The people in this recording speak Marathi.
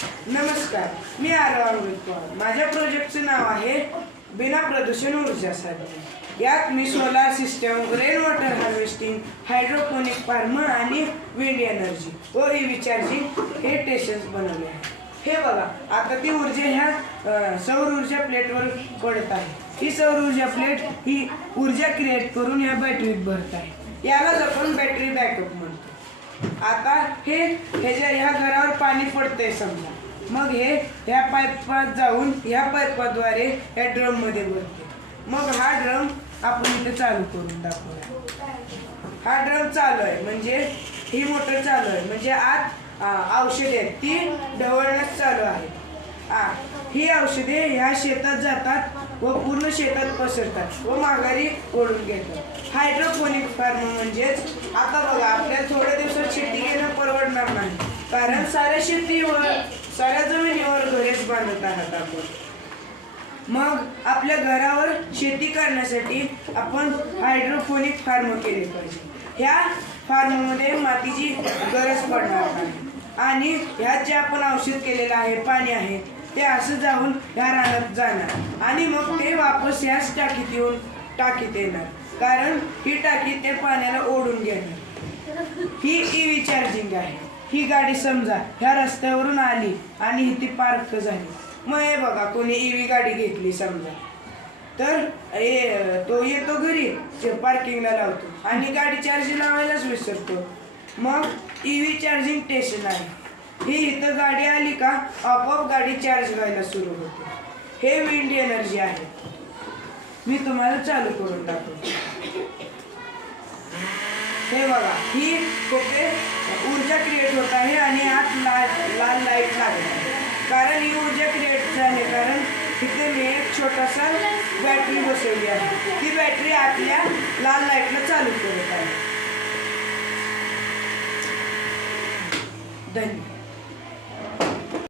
नमस्कार, मी आरव अमृत पवार. माझ्या प्रोजेक्टचं नाव आहे बिना प्रदूषण ऊर्जा साधने. यात मी solar system, rain water harvesting, hydroponic farm आणि विंड एनर्जी व ईव्ही चार्जिंग हे स्टेशन्स बनवले आहे. हे बघा, आता ती ऊर्जा ह्या सौर ऊर्जा प्लेटवर पडत आहे. ही सौर ऊर्जा प्लेट ही ऊर्जा क्रिएट करून ह्या बॅटरीत भरत आहे. यालाच आपण बॅटरी बॅकअप म्हणतो. आता ह्या घरावर पाणी पडतंय समजा, मग हे ह्या पाईपात जाऊन ह्या पाईपाद्वारे ह्या ड्रम मध्ये भरते. मग हा ड्रम आपण इथे चालू करून दाखवूया. हा ड्रम चालू आहे म्हणजे ही मोटर चालू आहे, म्हणजे आत औषधे आहेत ती ढवळण्यास चालू आहे. ही औषधे ह्या शेतात जातात व पूर्ण शेतात पसरतात व माघारी ओढून घेतात. हायड्रोपोनिक फार्म म्हणजेच, आता बघा, आपल्याला थोड्या दिवसात शेती घेणं परवडणार नाही, कारण साऱ्या जमिनीवर घरेच बांधत आहात आपण. मग आपल्या घरावर शेती करण्यासाठी आपण हायड्रोपोनिक फार्म केले पाहिजे. ह्या फार्ममध्ये मातीची गरज पडणार नाही आणि ह्यात जे आपण औषध केलेलं आहे, पाणी आहे, ते असं जाऊन ह्या रानात जाणार आणि मग ते वापस ह्याच टाकीत येणार, कारण ही टाकी ते पाण्याला ओढून घेणार. ही ईव्ही चार्जिंग आहे. ही गाडी समजा ह्या रस्त्यावरून आली आणि ती पार्क झाली. मग हे बघा, कोणी ईव्ही गाडी घेतली समजा, तर तो येतो घरी, पार्किंगला लावतो आणि गाडी चार्ज लावायलाच विसरतो. मग ईव्ही चार्जिंग स्टेशन आहे. ही इथं गाडी आली का आपोआप गाडी चार्ज व्हायला सुरू होते. हे विंड एनर्जी आहे. मी तुम्हाला चालू करून दाखवतो. हे बघा, ही कुठे ऊर्जा क्रिएट होत आहे आणि आत लाल लाईट लागत आहे, कारण ही ऊर्जा क्रिएट झाली, कारण तिथे मी एक छोटासा बॅटरी बसवली आहे. ती बॅटरी आतल्या लाल लाईटला चालू करत आहे. धन्यवाद.